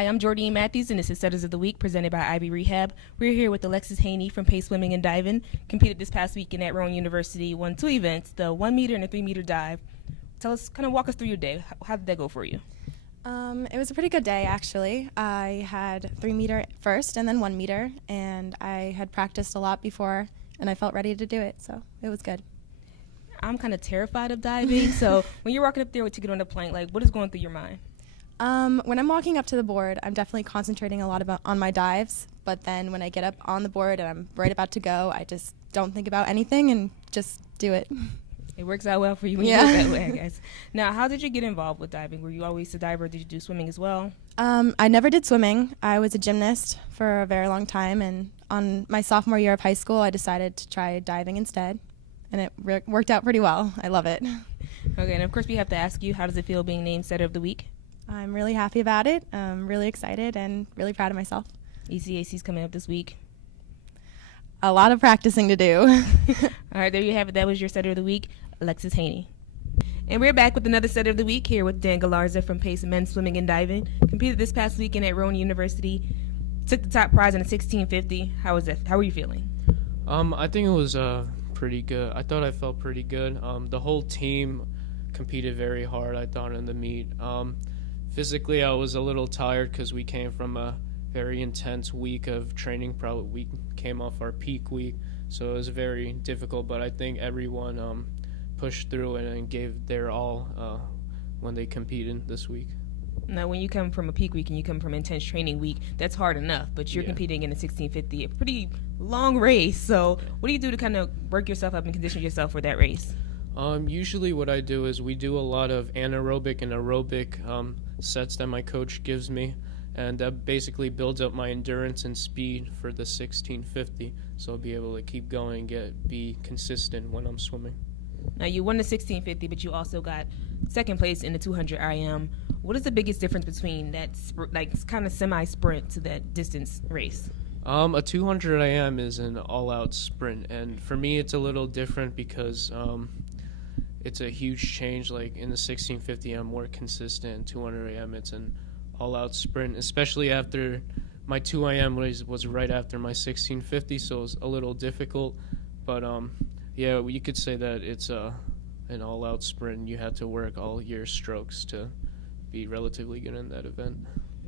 Hi, I'm Jordan Matthews, and this is Setters of the Week presented by Ivy Rehab. We're here with Alexis Heiney from Pace Swimming and Diving. Competed this past weekend at Rowan University, won 2 events, the 1 meter and a 3 meter dive. Walk us through your day. How did that go for you? It was a pretty good day, actually. I had 3 meter first and then 1 meter, and I had practiced a lot before, and I felt ready to do it, so it was good. I'm kind of terrified of diving, so when you're walking up there to get on the plank, what is going through your mind? When I'm walking up to the board, I'm definitely concentrating a lot on my dives, but then when I get up on the board and I'm right about to go, I just don't think about anything and just do it. It works out well for you when you do it that way, I guess. Now, how did you get involved with diving? Were you always a diver, or did you do swimming as well? I never did swimming. I was a gymnast for a very long time, and on my sophomore year of high school, I decided to try diving instead, and it worked out pretty well. I love it. Okay, and of course we have to ask you, how does it feel being named Setter of the Week? I'm really happy about it. I'm really excited and really proud of myself. ECAC's coming up this week. A lot of practicing to do. All right, there you have it. That was your Setter of the Week, Alexis Heiney. And we're back with another Setter of the Week here with Dan Galarza from Pace Men's Swimming and Diving. Competed this past weekend at Rowan University. Took the top prize in the 1650. How was that? How were you feeling? I think it was pretty good. I thought I felt pretty good. The whole team competed very hard, I thought, in the meet. Physically, I was a little tired because we came from a very intense week of training. Probably we came off our peak week, so it was very difficult. But I think everyone pushed through it and gave their all when they competed this week. Now, when you come from a peak week and you come from intense training week, that's hard enough. But you're competing in a 1650, a pretty long race. So what do you do to kind of work yourself up and condition yourself for that race? Usually what I do is we do a lot of anaerobic and aerobic sets that my coach gives me, and that basically builds up my endurance and speed for the 1650, so I'll be able to keep going and be consistent when I'm swimming. Now, you won the 1650, but you also got second place in the 200 IM. What is the biggest difference between that kind of semi-sprint to that distance race? A 200 IM is an all-out sprint, and for me it's a little different because it's a huge change. Like in the 1650, I'm more consistent. 200 AM, it's an all-out sprint, especially after my 2 AM was right after my 1650, so it was a little difficult. But yeah, you could say that it's an all-out sprint. You had to work all your strokes to be relatively good in that event.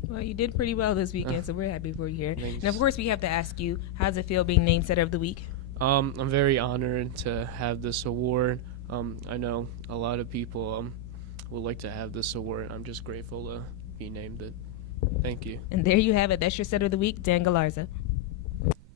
Well, you did pretty well this weekend, so we're happy for you here. Thanks. And of course, we have to ask you, how does it feel being named Setter of the Week? I'm very honored to have this award. I know a lot of people would like to have this award. I'm just grateful to be named it. Thank you. And there you have it. That's your Setter of the Week, Dan Galarza.